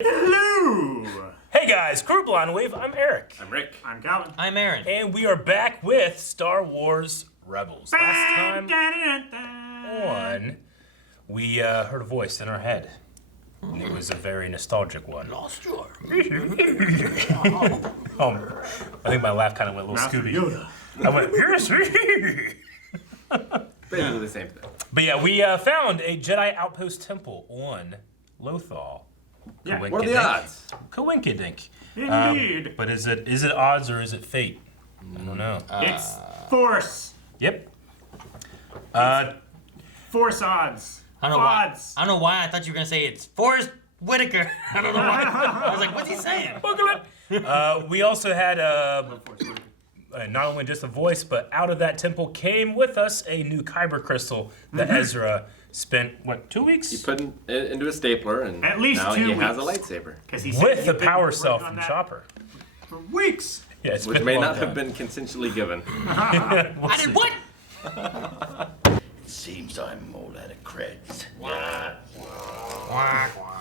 Hello! Hey guys, Crew Blonde Wave, I'm Eric. I'm Rick. I'm Calvin. I'm Aaron. And we are back with Star Wars Rebels. Last time on, we heard a voice in our head. And it was a very nostalgic one. Lost your. I think my laugh kind of went a little Master Scooby. Yoda. I went, yes! Basically the same thing. But yeah, we found a Jedi outpost temple on Lothal. Yeah, What are the odds? Coinkydink. Indeed. But is it odds or is it fate? I don't know. It's Force. Yep. Force odds. I don't know why. Odds. I don't know why I thought you were gonna say it's Forrest Whitaker. I don't know why. I was like, what's he saying? We also had not only just a voice, but out of that temple came with us a new kyber crystal that Ezra spent, what, 2 weeks? He put it into a stapler, and At least now 2 he weeks. has a lightsaber, Because he said With he'd the been power working cell on from that Chopper. for weeks. Yeah, it's which been a may long not have time. been consensually given. We'll I see. did what? Seems I'm all out of creds.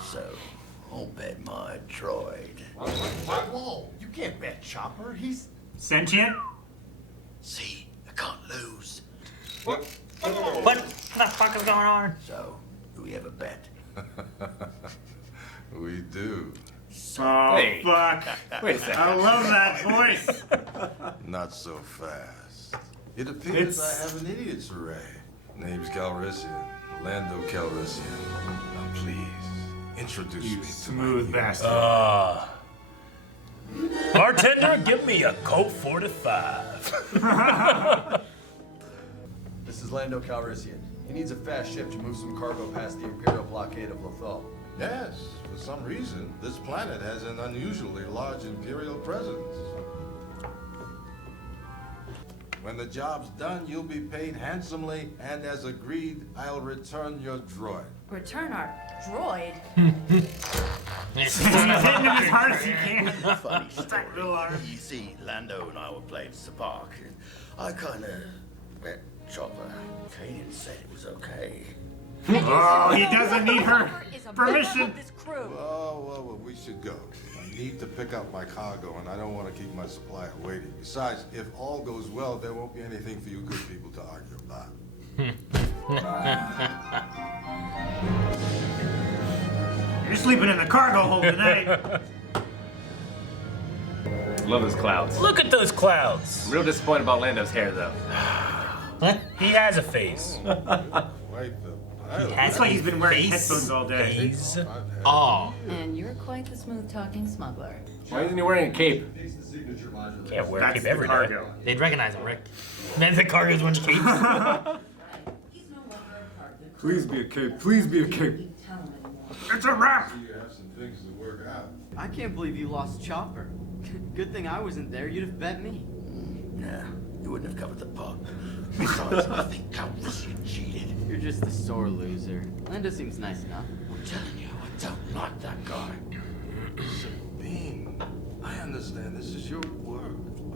So, I'll bet my droid. Whoa, you can't bet Chopper. He's... Sentient? See, I can't lose. What the fuck is going on? So, do we have a bet? We do. Oh, Hey. fuck. Wait a second. I love that voice. Not so fast. It appears It's- I have an idiot's array. Name's Calrissian. Lando Calrissian. Now please, introduce You me to smooth my bastard. Bartender, give me a Colt 45. This is Lando Calrissian. He needs a fast ship to move some cargo past the Imperial blockade of Lothal. Yes, for some reason, this planet has an unusually large Imperial presence. When the job's done, you'll be paid handsomely, and as agreed, I'll return your droid. Return our droid. He's hitting him as hard as he can. Funny Attack real hard. story. You see, Lando and I were playing Spark, and I kinda bet Chopper. Kanan said it was okay. Oh, he doesn't need her permission. This crew. Well, we should go. I need to pick up my cargo, and I don't want to keep my supplier waiting. Besides, if all goes well, there won't be anything for you good people to argue about. You're sleeping in the cargo hold tonight. Love those clouds. Look at those clouds. I'm real disappointed about Lando's hair, though. He has a face. Quite the pilot. It's like he's been wearing Face. headphones all day. Face. Oh. And you're quite the smooth-talking smuggler. Why isn't he wearing a cape? Can't wear a That's cape the every day. cargo. They'd recognize him, Rick. Man, the cargo's one capes. Please be a cape. Please be a cape. It's a wrap. You have some things to work out. I can't believe you lost Chopper. Good thing I wasn't there. You'd have bet me. Nah, you wouldn't have covered the pot. Besides, I think Calrissian cheated. You're just a sore loser. Lando seems nice enough. I'm telling you, I don't like that guy. Sabine, I understand this is your work.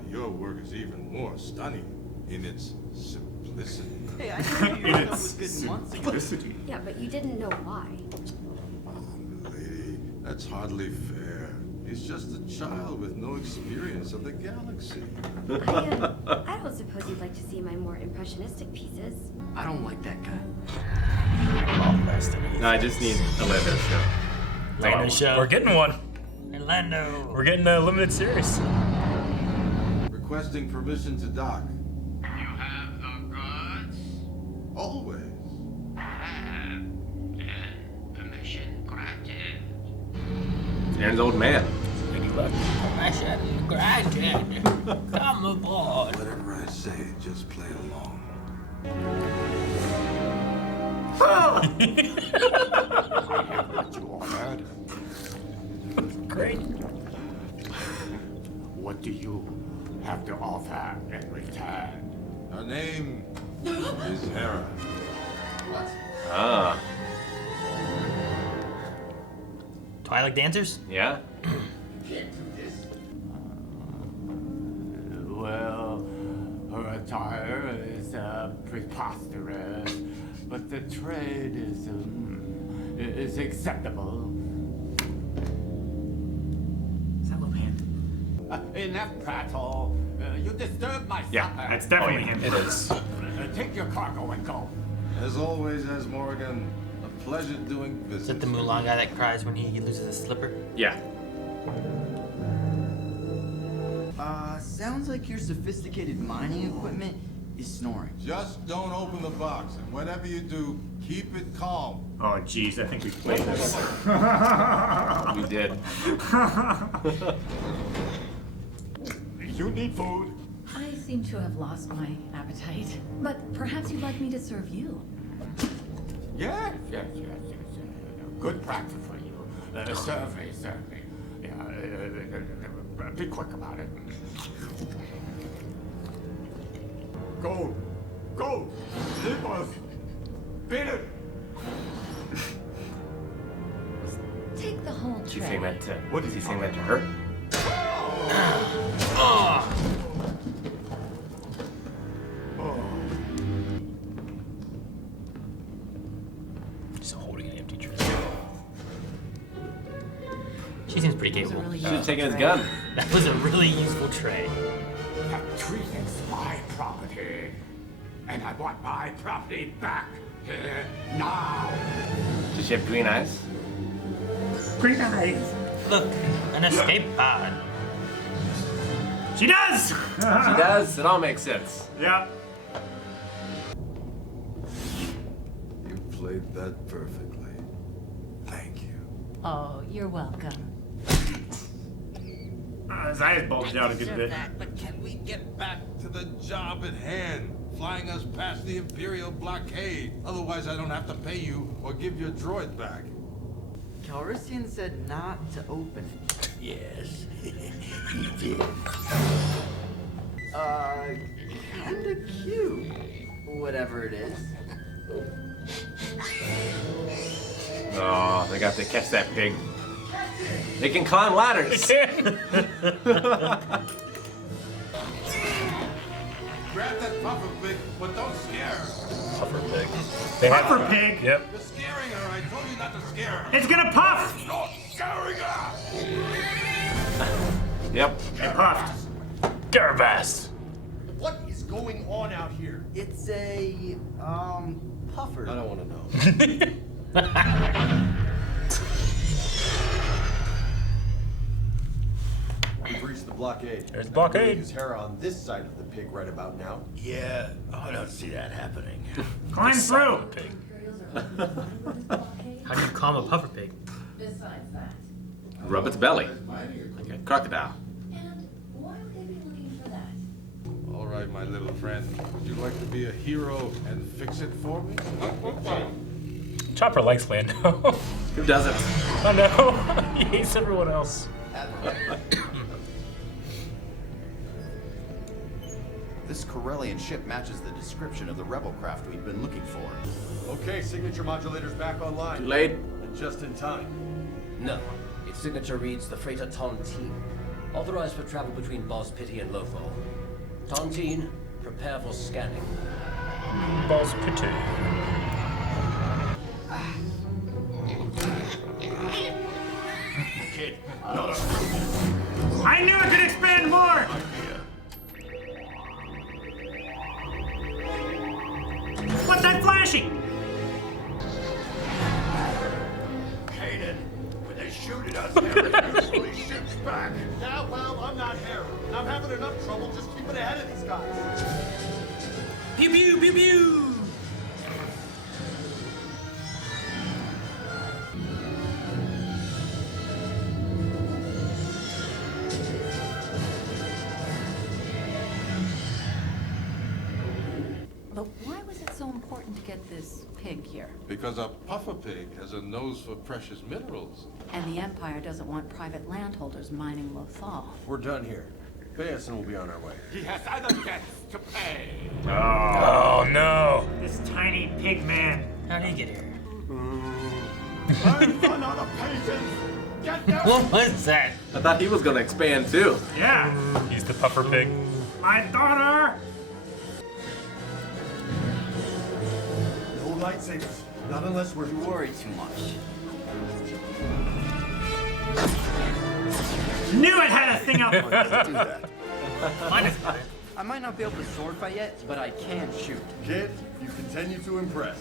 Your work is even more stunning in its simplicity. Hey, I knew your stuff was good months ago. Simplicity. Yeah, but you didn't know why. Lady, that's hardly fair. He's just a child with no experience of the galaxy. I don't suppose you'd like to see my more impressionistic pieces. I don't like that guy. No, I just need a Lando show. Lando show. We're getting one. And Lando. We're getting a limited series. Requesting permission to dock. You have the goods? Always. Permission granted. Aaron's old man. Come aboard. Whatever I say, just play along. You honored? Great. What do you have to offer in return? Her name is Hera. Ah, Twilight Dancers? yeah? Well, her attire is preposterous, but the trade is acceptable. Enough prattle. You disturb my Yeah, supper. That's definitely him. It is. Take your cargo and go. As always, as Morgan, a pleasure doing business. Is that the Mulan guy that cries when he loses his slipper? Yeah. Sounds like your sophisticated mining equipment is snoring. Just don't open the box, and whatever you do, keep it calm. Oh, jeez, I think we played this. We did. You need food. I seem to have lost my appetite, but perhaps you'd like me to serve you. Yes. Good practice for you. Serve me. Yeah, be quick about it. Go. Leave us. Beat it. Take the whole Is he tray. saying that to? What is he saying that to her? Just holding an empty tray. She seems pretty It was a capable. really Should have useful taken his tray. gun. That was a really useful tray. That tree is my property. And I want my property back here now. Does she have green eyes? Green eyes. Look, an escape pod. She does! She does. It all makes sense. Yeah. You played that perfectly. Thank you. Oh, you're welcome. His eyes bulged out a good bit. But can we get back to the job at hand? Flying us past the Imperial blockade. Otherwise, I don't have to pay you or give your droid back. Calrissian said not to open it. Yes, he did. Kinda cute. Whatever it is. Oh, they got to catch that pig. They can climb ladders. Grab that puffer pig, but don't scare her. Puffer pig. Puffer pig? Yep. You're scaring her. I told you not to scare her. It's gonna puff! Not scaring her. Yep. It puffed. Garbas. What is going on out here? It's a, puffer. I don't want to know. We've reached the blockade. There's the blockade. Use Hera on this side of the pig right about now. Yeah, I don't see that happening. Climb through! Silent pig. How do you calm a puffer pig? Besides that. Rub its belly. Like a crocodile. And why would they be looking for that? All right, my little friend. Would you like to be a hero and fix it for me? Chopper likes Lando. Who doesn't? I know. He hates everyone else. This Corellian ship matches the description of the rebel craft we've been looking for. Okay, signature modulator's back online. Too late. And just in time. No. Its signature reads the freighter Tontine, authorized for travel between Boz Pity and Lothal. Tontine, prepare for scanning. Boz Pity. Kid, not a I knew it could expand more! What's that flashing? Kanan, when they shoot at us, Hera usually shoots back. Yeah, well, I'm not Hera. And I'm having enough trouble just keeping ahead of these guys. Pew pew pew pew! But why was it so important to get this pig here? Because a puffer pig has a nose for precious minerals. And the Empire doesn't want private landholders mining Lothal. We're done here. Pay us and we'll be on our way. He has other debts to pay. Oh no. This tiny pig man. How did he get here? I've run out of patience. Get there. What was that? I thought he was gonna expand too. Yeah. He's the puffer pig. My daughter! No lightsabers. Not unless we're... You worry too much. Knew it had a thing up. Let's do that. Mine is good. I might not be able to sword fight yet, but I can shoot. Kid, you continue to impress.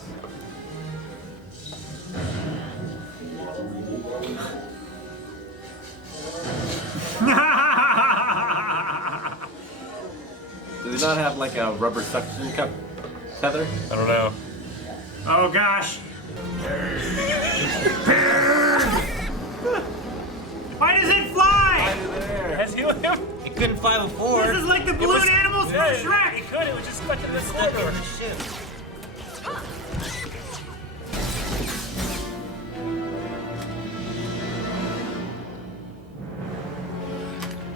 Does he not have like a rubber suction cup tether? I don't know. Oh gosh. Why does it fly? Has helium? It couldn't fly before. This is like the balloon animals from Yeah, Shrek. it could. It was just stuck in the Stuck cylinder. in the ship.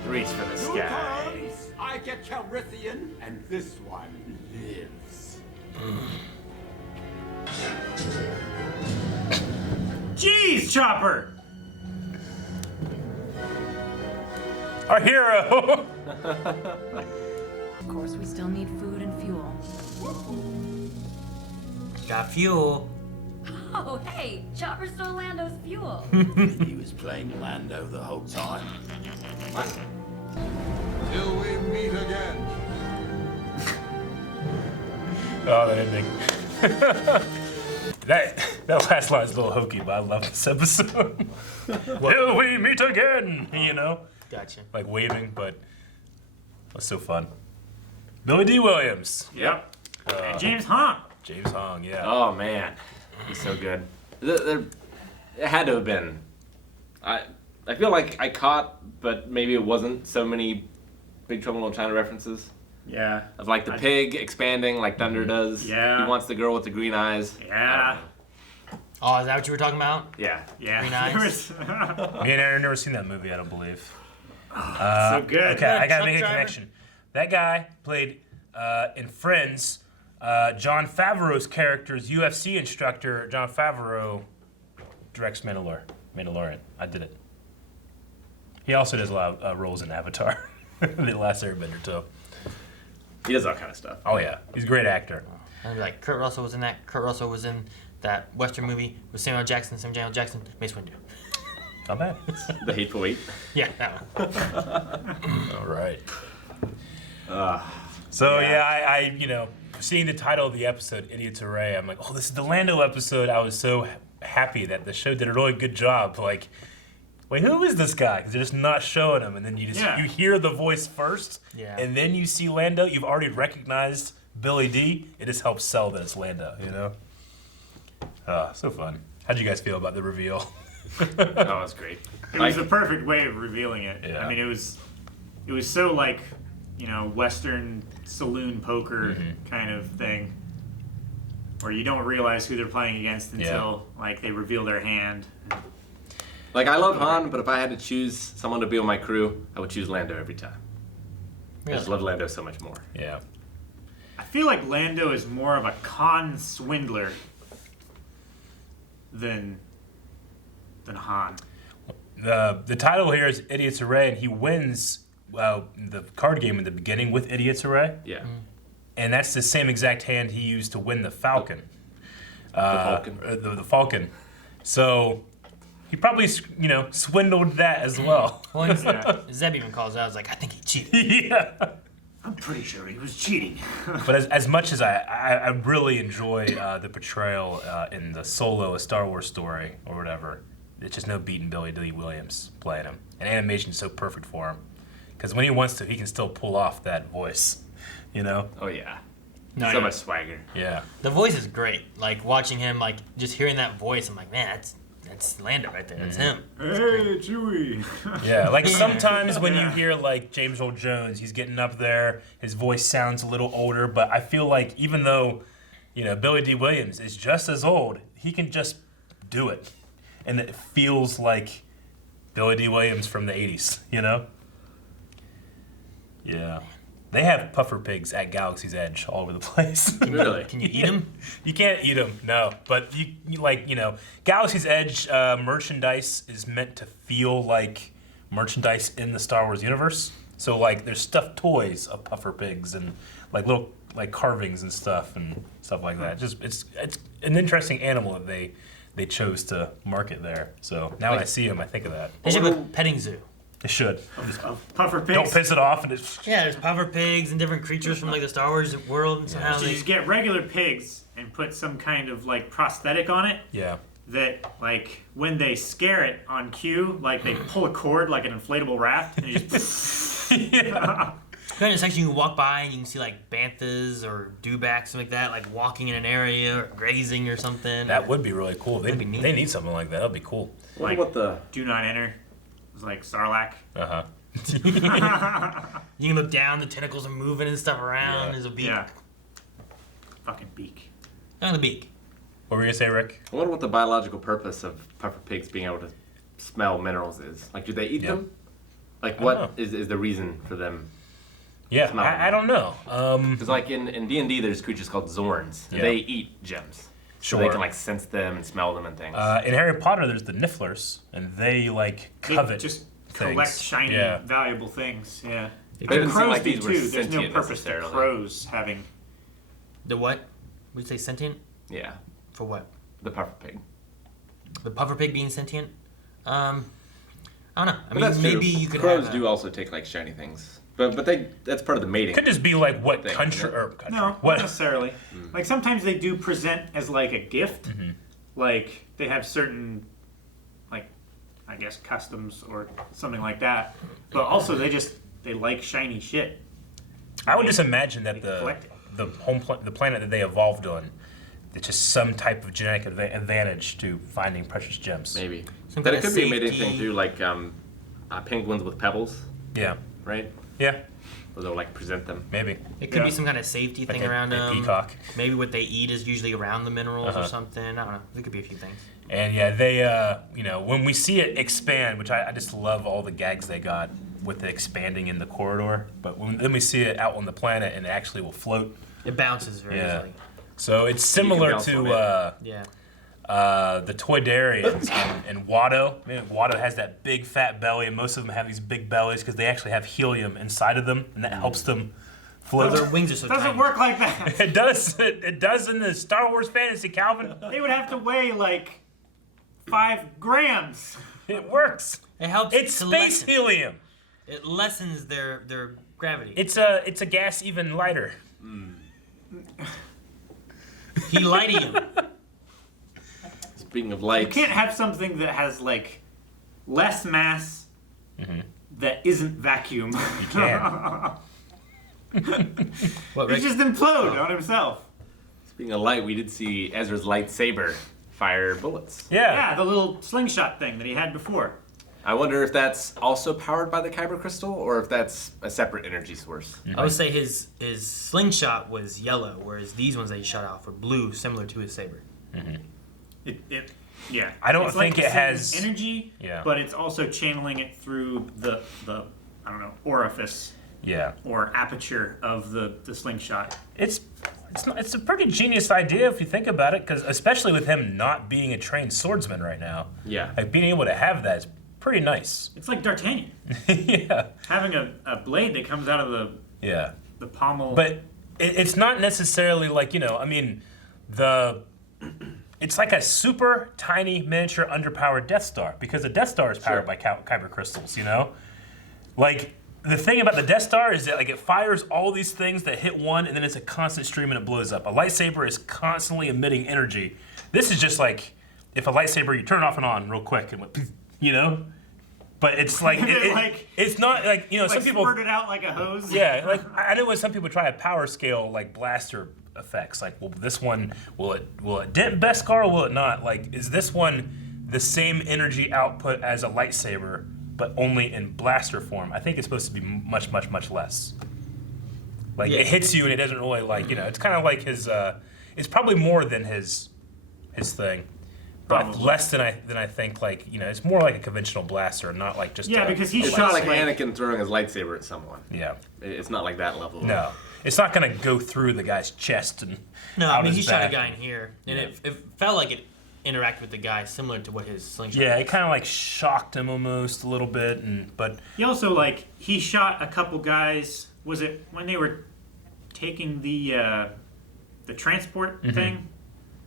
Reach for the sky. I get Calrissian, and this one lives. Jeez, Chopper. Our hero. Of course, we still need food and fuel. Got fuel. Oh, hey, Chopper stole Lando's fuel. He was playing Lando the whole time. Till we meet again. Oh, that ending. that last line is a little hokey, but I love this episode. Till we meet again, you know? Gotcha. Like waving, but that's so fun. Billy D. Williams. Yep. And James Hong. James Hong, yeah. Oh man, he's so good. It had to have been. I feel like I caught, but maybe it wasn't so many Big Trouble in Little China references. Yeah. Of like the pig expanding like Thunder does. Yeah. He wants the girl with the green eyes. Yeah. Oh, is that what you were talking about? Yeah. Yeah. Green eyes. Me and Aaron never seen that movie, I don't believe. So good. Okay, I gotta truck make a driver? connection. That guy played in Friends, Jon Favreau's character's UFC instructor. Jon Favreau directs Mandalorian. I did it. He also does a lot of roles in Avatar, The Last Airbender too. He does all kind of stuff. Oh yeah, he's a great actor. And like Kurt Russell was in that. Kurt Russell was in that Western movie with Samuel Jackson, Mace Windu. Not bad. The Hateful Eight. Yeah, that one. All right. So yeah, I you know, seeing the title of the episode, Idiot's Array, I'm like, oh, this is the Lando episode. I was so happy that the show did a really good job. Like, wait, who is this guy? Because they're just not showing him, and then you you hear the voice first, and then you see Lando. You've already recognized Billy D. It just helps sell that it's Lando, you know? So fun. How'd you guys feel about the reveal? Oh, that's great. It was the perfect way of revealing it. Yeah. I mean, it was so like, you know, Western saloon poker kind of thing, where you don't realize who they're playing against until like they reveal their hand. Like, I love Han, but if I had to choose someone to be on my crew, I would choose Lando every time. I just love Lando so much more. Yeah. I feel like Lando is more of a con swindler than Han. The title here is Idiot's Array, and he wins the card game in the beginning with Idiot's Array. Yeah. And that's the same exact hand he used to win the Falcon. The Falcon. So he probably, you know, swindled that as well. Well, Zeb even calls out. I was like, I think he cheated. Yeah. I'm pretty sure he was cheating. But as much as I really enjoy the portrayal in the Solo, A Star Wars Story, or whatever, it's just no beating Billy D. Williams playing him. And animation's so perfect for him. Because when he wants to, he can still pull off that voice, you know? Oh, yeah. No, So yeah. much swagger. Yeah. The voice is great. Like watching him, like just hearing that voice, I'm like, man, that's Lando right there. That's him. Hey, Chewie. Yeah, like sometimes when you hear like James Earl Jones, he's getting up there, his voice sounds a little older, but I feel like even though, you know, Billy D. Williams is just as old, he can just do it. And it feels like Billy D. Williams from the 80s, you know? Yeah. They have puffer pigs at Galaxy's Edge all over the place. Really? Can you eat him? You can't eat them, no. But you like, you know, Galaxy's Edge merchandise is meant to feel like merchandise in the Star Wars universe. So like, there's stuffed toys of puffer pigs and like little like carvings and stuff like that. Just it's an interesting animal that they chose to market there. So now when I see him, I think of that. They should have a petting zoo. It should. Of puffer pigs. Don't piss it off, and it's Yeah, there's puffer pigs and different creatures from like the Star Wars world. And somehow So you just get regular pigs and put some kind of like prosthetic on it. yeah. That like when they scare it on cue, like they pull a cord like an inflatable raft and you just. Yeah. in a section you can walk by and you can see like banthas or dewbacks, something like that, like walking in an area or grazing or something. That would be really cool. They That'd be neat. they need something like that. That'd be cool. Like, what the? Do not enter. It was like Sarlacc. Uh huh. You can look down, the tentacles are moving and stuff around. Yeah. There's a beak. Yeah. Fucking beak. And the beak. What were you gonna say, Rick? I wonder what the biological purpose of puffer pigs being able to smell minerals is. Like, do they eat them? Like, I what don't is the reason for them? Yeah, smelling I don't know. Because like in D&D, there's creatures called Zorns. And Yeah. They eat gems. So Sure. they can like sense them and smell them and things. In Harry Potter, there's the Nifflers, and they like They covet just things. collect shiny, Yeah. valuable things. Yeah. It didn't seem Crows like do these were too. There's no sentient purpose to necessarily. crows having. The what? Would you say sentient? Yeah, For what? the puffer pig. The puffer pig being sentient? I don't know. I But mean, that's maybe true. you could Crows have do also take like shiny things, but that's part of the mating. Could just be like what Thing, country isn't it? or country. No, What? not necessarily. Like sometimes they do present as like a gift. Like they have certain, like, I guess customs or something like that. But also they like shiny shit. I would just imagine that They collect it. the the planet that they evolved on, it's just some type of genetic advantage to finding precious gems. Maybe. Some But kind it of could be a mating safety. thing too, like penguins with pebbles, Yeah. right? Yeah. Or they'll like present them. Maybe. It could Yeah. be some kind of safety thing a- around a them. peacock. Maybe what they eat is usually around the minerals or Uh-huh. something. I don't know. There could be a few things. And yeah, they, when we see it expand, which I just love all the gags they got with the expanding in the corridor, but then we see it out on the planet and it actually will float. It bounces very Yeah. easily. So it's You can similar bounce on to Yeah. the Toydarians and Watto. Man, Watto has that big fat belly, and most of them have these big bellies because they actually have helium inside of them, and that helps them float. Their wings are so Doesn't tiny. work like that. It does. It does in the Star Wars fantasy, Calvin. They would have to weigh like 5 grams. It works. It helps. It's to space lessen- helium. It lessens their gravity. It's a gas even lighter. Helium. Speaking of You lights, can't have something that has like less mass that isn't vacuum. You can. What, He Rick? just implode on himself. speaking of light, we did see Ezra's lightsaber fire bullets. Yeah. Yeah, the little slingshot thing that he had before. I wonder if that's also powered by the kyber crystal, or if that's a separate energy source. I would say his slingshot was yellow, whereas these ones that he shot off were blue, similar to his saber. Yeah. I don't It's like think the it same has- energy, Yeah. but it's also channeling it through the I don't know, orifice Yeah. or aperture of the slingshot. It's a pretty genius idea if you think about it, because especially with him not being a trained swordsman right now. Yeah. Like being able to have that is pretty nice. It's like D'Artagnan Yeah. having a blade that comes out of Yeah. the pommel. But it's not necessarily like, I mean, it's like a super tiny miniature underpowered Death Star, because the Death Star is powered by kyber crystals, Like, the thing about the Death Star is that like it fires all these things that hit one, and then it's a constant stream and it blows up. A lightsaber is constantly emitting energy. This is just like if a lightsaber, you turn it off and on real quick, and But it's like it's not like like some people squirted out like a hose. Yeah, like I know when some people try a power scale like blaster effects, like will this one will it dent Beskar or will it not? Like is this one the same energy output as a lightsaber, but only in blaster form? I think it's supposed to be much less. Like it hits you and it doesn't really like it's kind of like his. It's probably more than his thing. But Probably. less than I think. Like it's more like a conventional blaster, not like just because he It's shot not like like Anakin throwing his lightsaber at someone. yeah. It's not like that level. No, it's not gonna go through the guy's chest and No, out I mean his he shot a back. guy in here, and it felt like it interacted with the guy similar to what his slingshot. Yeah, was. it kind of like shocked him almost a little bit, but he also he shot a couple guys. Was it when they were taking the transport thing?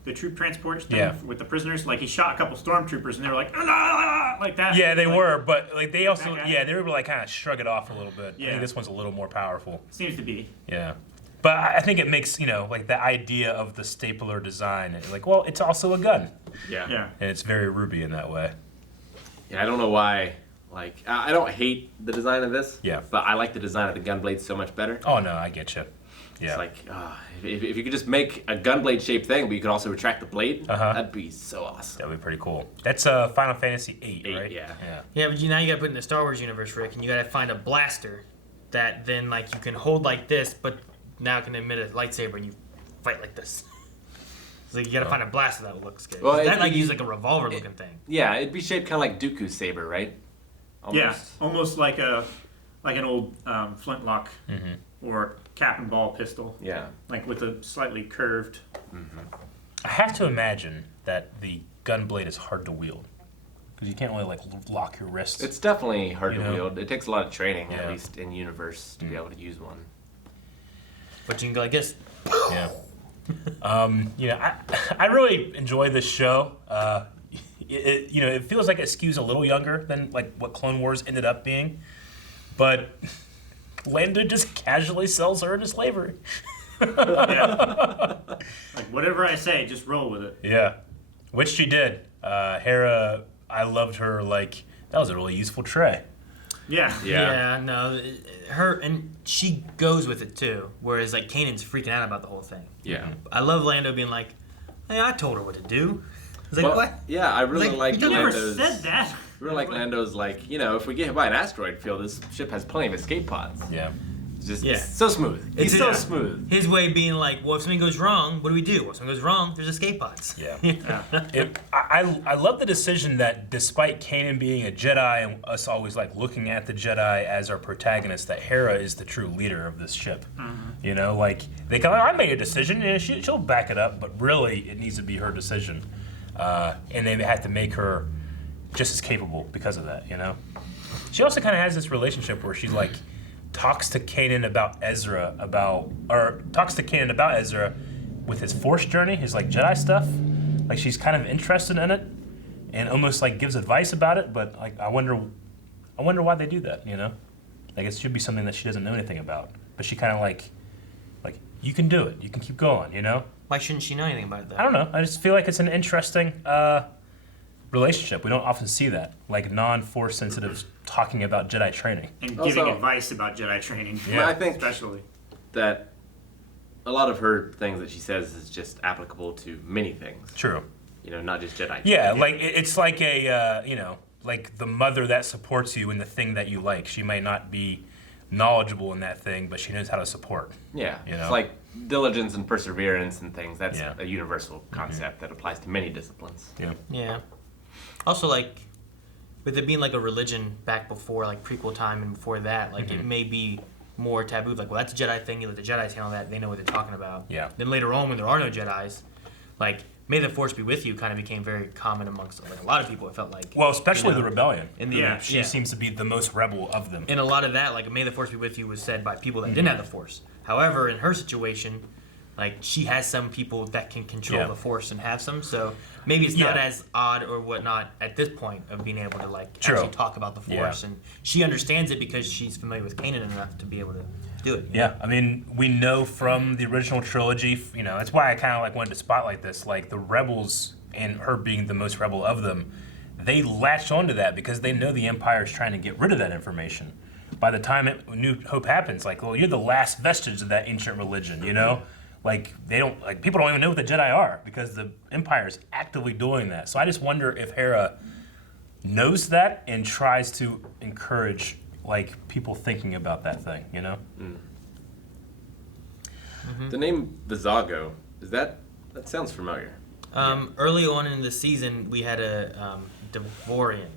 the troop transport thing Yeah. with the prisoners. Like he shot a couple stormtroopers, and they were like, "Ah!" like that. Yeah, they like, were, but like they also, Okay. yeah, they were like kind of shrug it off a little bit. I Yeah. think this one's a little more powerful. Seems to be. Yeah. But I think it makes, like the idea of the stapler design, like, well, it's also a gun. Yeah. Yeah. And it's very Ruby in that way. Yeah, I don't know why. Like, I don't hate the design of this. Yeah. But I like the design of the gunblade so much better. Oh, no, I get you. Yeah. It's like, if you could just make a gunblade shaped thing, but you could also retract the blade, that'd be so awesome. That'd be pretty cool. That's Final Fantasy VIII, right? Yeah. Yeah, but now you gotta put it in the Star Wars universe, Rick, and you gotta find a blaster that then like you can hold like this, but now it can emit a lightsaber and you fight like this. So you gotta find a blaster that looks good. Well, That like use like a revolver looking thing. Yeah, it'd be shaped kind of like Dooku's saber, right? Yeah, almost like an old flintlock or cap and ball pistol. Yeah. Like with a slightly curved. I have to imagine that the gunblade is hard to wield. Because you can't really like lock your wrists. It's definitely hard to know? wield. It takes a lot of training, Yeah. at least in universe, to be able to use one. But you can go like this. Yeah. I really enjoy this show. It feels like it skews a little younger than like what Clone Wars ended up being, but Lando just casually sells her into slavery. Yeah. Like whatever I say, just roll with it. Yeah, which she did. Hera, I loved her. Like that was a really useful tray. Yeah. Yeah, no, her and she goes with it too. Whereas like Kanan's freaking out about the whole thing. Yeah. I love Lando being like, "Hey, I told her what to do." I was like, Well, "What?" Yeah, I really like You never Lando's. said that. Really like Lando's, like, if we get hit by an asteroid field, this ship has plenty of escape pods. Yeah. Just Yeah. so smooth. He's so smooth. His way being like, well, if something goes wrong, what do we do? Well, if something goes wrong, there's escape pods. Yeah. I love the decision that despite Kanan being a Jedi and us always like looking at the Jedi as our protagonist, that Hera is the true leader of this ship. Like they go, I made a decision, and she'll back it up, but really it needs to be her decision, and they had to make her just as capable because of that. She also kind of has this relationship where she's like talks to Kanan about Ezra with his Force journey, his like Jedi stuff. Like she's kind of interested in it, and almost like gives advice about it. But like I wonder why they do that. Like it should be something that she doesn't know anything about. But she kind of like you can do it. You can keep going. Why shouldn't she know anything about that? I don't know. I just feel like it's an interesting relationship. We don't often see that, like non-Force sensitives talking about Jedi training And giving advice about Jedi training. I think especially that a lot of her things that she says is just applicable to many things. True. Not just Jedi. Yeah, like it's like a like the mother that supports you in the thing that you like. She may not be knowledgeable in that thing, but she knows how to support. Yeah, it's like diligence and perseverance and things. That's Yeah. a universal concept that applies to many disciplines. Yeah. Yeah. Also, like, with it being like a religion back before, like, prequel time and before that, like, it may be more taboo. Like, well, that's a Jedi thing. You let the Jedi handle that. They know what they're talking about. Yeah. Then later on, when there are no Jedis, like, may the Force be with you kind of became very common amongst, like, a lot of people, it felt like. Well, especially the rebellion. In the, She seems to be the most rebel of them. And a lot of that, like, may the Force be with you was said by people that didn't have the Force. However, in her situation, like, she has some people that can control the Force and have some, so maybe it's not as odd or whatnot at this point of being able to, like, actually talk about the Force. And she understands it because she's familiar with Kanan enough to be able to do it. Yeah, I mean, we know from the original trilogy, that's why I kind of like wanted to spotlight this, like the rebels and her being the most rebel of them, they latched onto that because they know the Empire's trying to get rid of that information. By the time New Hope happens, like, well, you're the last vestige of that ancient religion, Like people don't even know what the Jedi are because the Empire is actively doing that. So I just wonder if Hera knows that and tries to encourage like people thinking about that thing, The name Vizago, that sounds familiar. Early on in the season, we had a Devorian.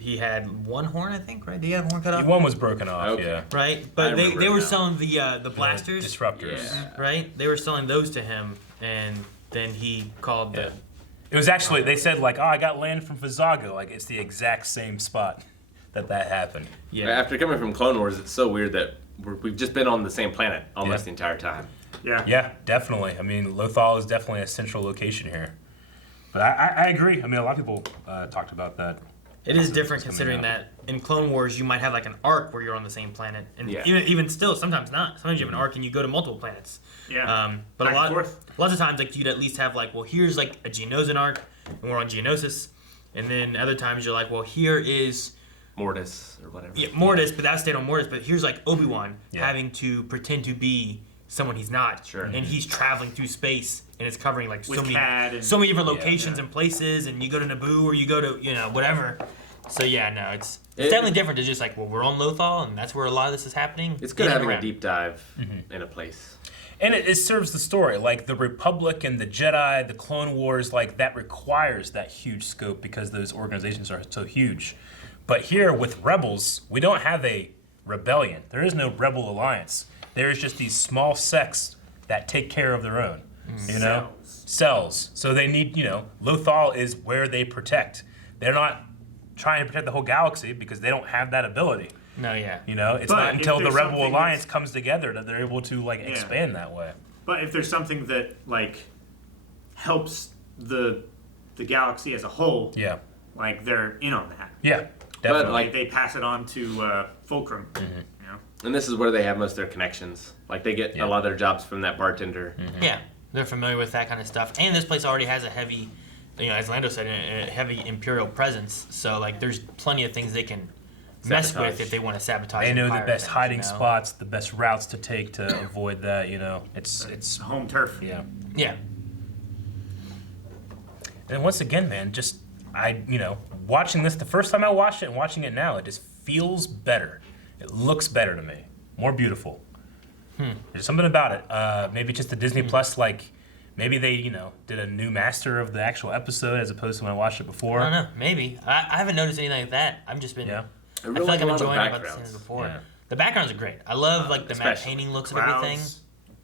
He had one horn, I think, right? Did he have a horn cut off? One was broken off, yeah. Right? But they were selling the blasters. Disruptors. Right? They were selling those to him, and then he called the... It was actually, they said like, I got land from Vizago. Like, it's the exact same spot that happened. Yeah. After coming from Clone Wars, it's so weird that we've just been on the same planet almost the entire time. Yeah. Yeah, definitely. I mean, Lothal is definitely a central location here. But I agree. I mean, a lot of people talked about that. It is different considering that in Clone Wars you might have like an arc where you're on the same planet, and even still, sometimes not. Sometimes you have an arc and you go to multiple planets. Yeah. But lots of times, like you'd at least have like, well, here's like a Geonosian arc, and we're on Geonosis, and then other times you're like, well, here is Mortis or whatever. Yeah, Mortis, but that stayed on Mortis. But here's like Obi-Wan having to pretend to be someone he's not, and he's traveling through space, and it's covering like so many different locations and places, and you go to Naboo or you go to whatever. So yeah, no, it's definitely different. It's just like, well, we're on Lothal, and that's where a lot of this is happening. It's good having a deep dive in a place. And it serves the story. Like the Republic and the Jedi, the Clone Wars, like that requires that huge scope because those organizations are so huge. But here with Rebels, we don't have a rebellion. There is no Rebel Alliance. There's just these small sects that take care of their own, cells. So they need, Lothal is where they protect. They're not trying to protect the whole galaxy because they don't have that ability. No, yeah. It's not until the Rebel Alliance comes together that they're able to expand that way. But if there's something that helps the galaxy as a whole, they're in on that. Yeah, definitely. But they pass it on to Fulcrum. And this is where they have most of their connections. Like they get a lot of their jobs from that bartender. Yeah, they're familiar with that kind of stuff. And this place already has a heavy, as Lando said, a heavy Imperial presence. So like, there's plenty of things they can mess with if they want to sabotage. They know the best hiding spots, the best routes to take to avoid that. It's home turf. Yeah. Yeah. And once again, man, watching this the first time I watched it and watching it now, it just feels better. It looks better to me, more beautiful. There's something about it. Maybe just the Disney Plus, maybe they, did a new master of the actual episode as opposed to when I watched it before. I don't know, maybe. I haven't noticed anything like that. I've just been. I feel like I'm enjoying it about the scenes before. Yeah. The backgrounds are great. I love the matte painting looks of everything.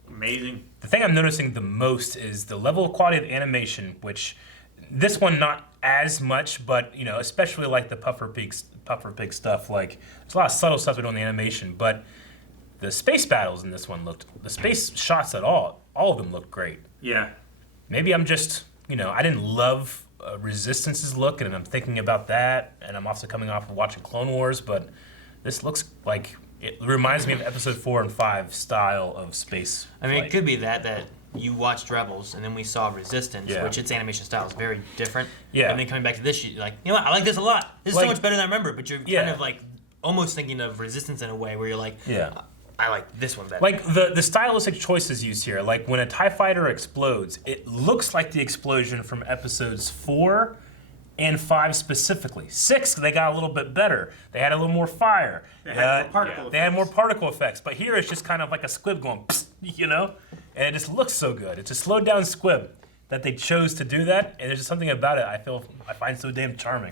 Amazing. The thing I'm noticing the most is the level of quality of animation, which this one not as much, but especially like the puffer pig stuff. Like there's a lot of subtle stuff we do in the animation, but the space battles in this one the space shots at all of them look great. Yeah. Maybe I'm just I didn't love Resistance's look, and I'm thinking about that, and I'm also coming off of watching Clone Wars, but this looks like it reminds me of Episode 4 and 5 style of space. I mean, it could be that you watched Rebels, and then we saw Resistance, which its animation style is very different. Yeah. And then coming back to this, you're like, what? I like this a lot. This is so much better than I remember. But you're kind of almost thinking of Resistance in a way where you're like, I like this one better. Like the stylistic choices used here, like when a TIE fighter explodes, it looks like the explosion from episodes 4 and 5 specifically. 6, they got a little bit better. They had a little more fire. They had more particle effects. But here it's just kind of like a squib going, psst, and it just looks so good. It's a slowed down squib that they chose to do that, and there's just something about it I find so damn charming.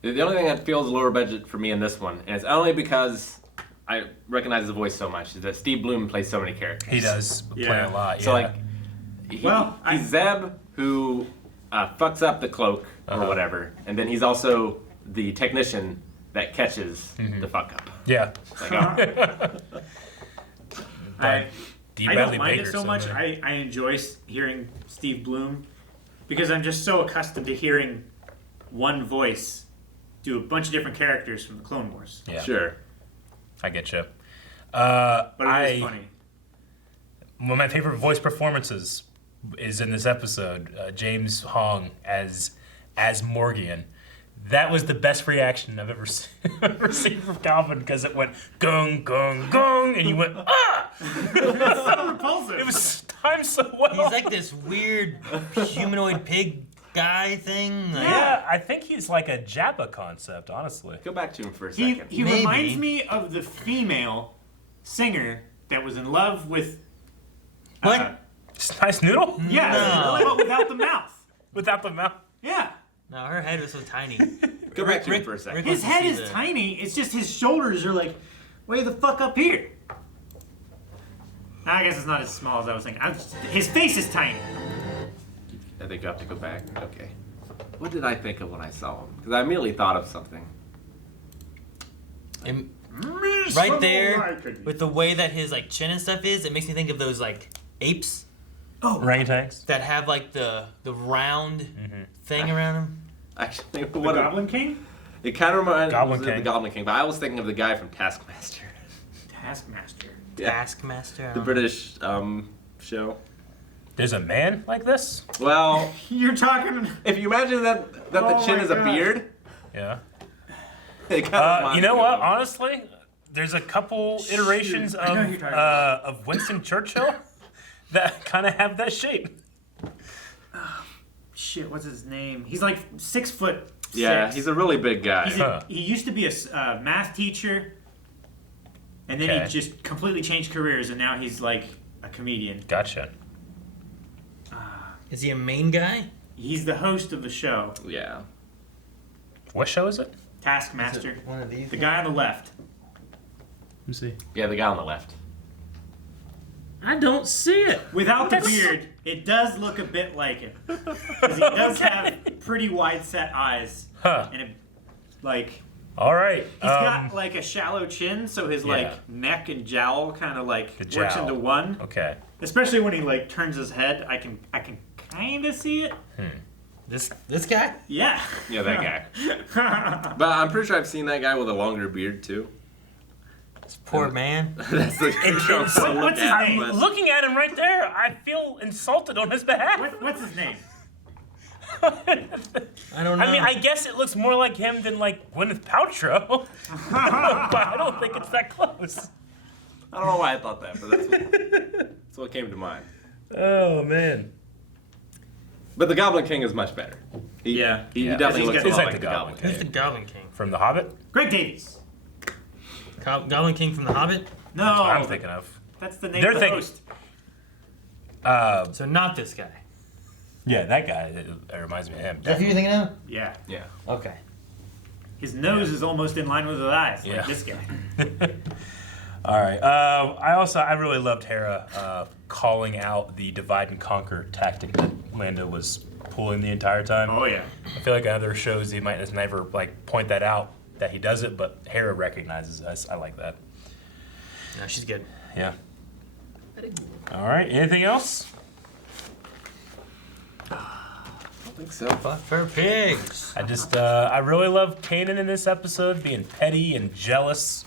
The only thing that feels lower budget for me in this one, and it's only because I recognize the voice so much, is that Steve Bloom plays so many characters. He does play a lot, So he's Zeb, who fucks up the cloak or whatever, and then he's also the technician that catches the fuck up. Yeah. I don't mind it so much. I enjoy hearing Steve Bloom because I'm just so accustomed to hearing one voice do a bunch of different characters from the Clone Wars. Yeah. Sure. I get you. But it is funny. One of my favorite voice performances is in this episode. James Hong as Morgian. That was the best reaction I've ever seen from Calvin because it went gung gung gung and you went It's so repulsive. It was timed so well. He's like this weird humanoid pig guy thing. Yeah, I think he's like a Jabba concept, honestly. Go back to him for a second. He reminds me of the female singer that was in love with... What? Nice Noodle? Yeah, but without the mouth. Without the mouth? Yeah. No, her head was so tiny. Go back to him for a second. His head is tiny. It's just his shoulders are like way the fuck up here. I guess it's not as small as I was thinking. His face is tiny. I think you have to go back. Okay. What did I think of when I saw him? Because I immediately thought of something. Right there, with the way that his chin and stuff is, it makes me think of those apes Orangutans. that have like the round thing around them. Actually, The what Goblin King? it kind of reminds Goblin me of King. the Goblin King, but I was thinking of the guy from Taskmaster, Taskmaster. Taskmaster. the British show. There's a man like this? Well, You're talking. if you imagine that the Oh chin my is a God. beard, Yeah. it kind of reminds You know me what? of him. Honestly, there's a couple iterations I know who you're talking of Winston Churchill that kind of have that shape. Shit, what's his name? He's like 6 foot. Yeah, 6. he's a really big guy. He used to be a math teacher, and then Okay. he just completely changed careers, and now he's like a comedian. Gotcha. Is he a main guy? He's the host of the show, Yeah. What show is it? Taskmaster. One of these. The guy on the left. Let me see. Yeah, the guy on the left. I don't see it. Without the beard, it does look a bit like him. Because he does have pretty wide set eyes. Huh. And it, like, All right. he's got like a shallow chin, so his yeah. like neck and jowl kind of like The works jowl. into one. Okay. Especially when he like turns his head, I can kind of see it. This guy? Yeah. Yeah, that guy. But I'm pretty sure I've seen that guy with a longer beard too. This poor man. That's the show. What's his name? Looking at him right there, I feel insulted on his behalf. What's his name? I don't know. I mean, I guess it looks more like him than like Gwyneth Paltrow, but I don't think it's that close. I don't know why I thought that, but that's what came to mind. Oh man. But the Goblin King is much better. He definitely looks a He's lot like like the the Goblin Goblin King. Who's the Goblin King? From The Hobbit? Greg Davies. Goblin King from The Hobbit? No. That's what I'm thinking of. That's the name They're of the thinking- host. So not this guy. Yeah, that guy. It reminds me of him. Is that who you're thinking of? Yeah. Yeah. Okay. His nose is almost in line with his eyes, Yeah. like this guy. All right. I really loved Hera calling out the divide and conquer tactic that Lando was pulling the entire time. Oh yeah. I feel like in other shows he might just never like point that out that he does it, but Hera recognizes us. I like that. No, she's good. Yeah. All right. Anything else? I think so. Fuck for pigs. I really love Kanan in this episode being petty and jealous,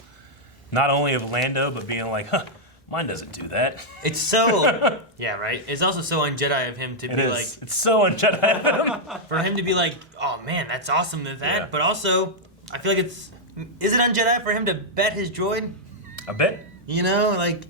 not only of Lando, but being like, huh, mine doesn't do that. It's so yeah, right. It's also so un-Jedi of him to It be is. like, It's so un-Jedi of him. for him to be like, oh man, that's awesome with that. Yeah. But also, I feel like is it un-Jedi for him to bet his droid? A bit. You know, like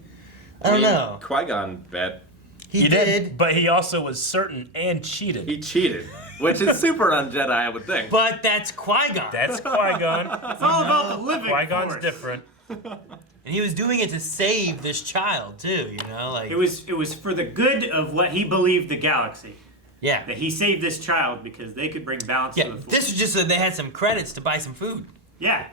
I don't know. Qui-Gon bet. He did, but he also was certain and cheated. He cheated, which is super un-Jedi, I would think. but that's Qui-Gon. That's Qui-Gon. It's all about the living Qui-Gon's force. different. And he was doing it to save this child too. You know, like It was for the good of what he believed the galaxy. yeah, That he saved this child because they could bring balance yeah. to the force. This was just so they had some credits to buy some food. Yeah.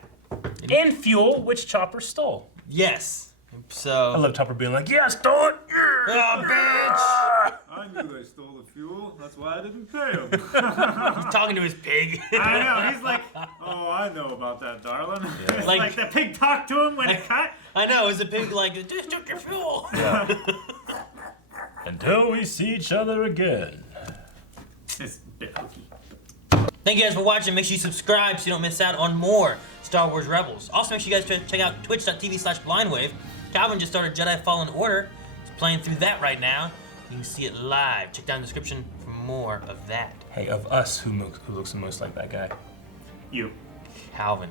And fuel, which Chopper stole. Yes. I So love Chopper being like, yeah, I stole it. oh, bitch! I knew they stole the fuel. That's why I didn't pay him. He's talking to his pig. I know. He's like, oh, I know about that, darling. It's Like- like the pig talked to him when it cut. I know. Is the pig like this took your fuel? Until we see each other again. It's a bit hokey. Thank you guys for watching. Make sure you subscribe so you don't miss out on more Star Wars Rebels. Also, make sure you guys check out twitch.tv/blindwave. Calvin just started Jedi Fallen Order. He's playing through that right now. You can see it live. Check down in the description for more of that. Hey, of us, who looks the most like that guy? You. Calvin.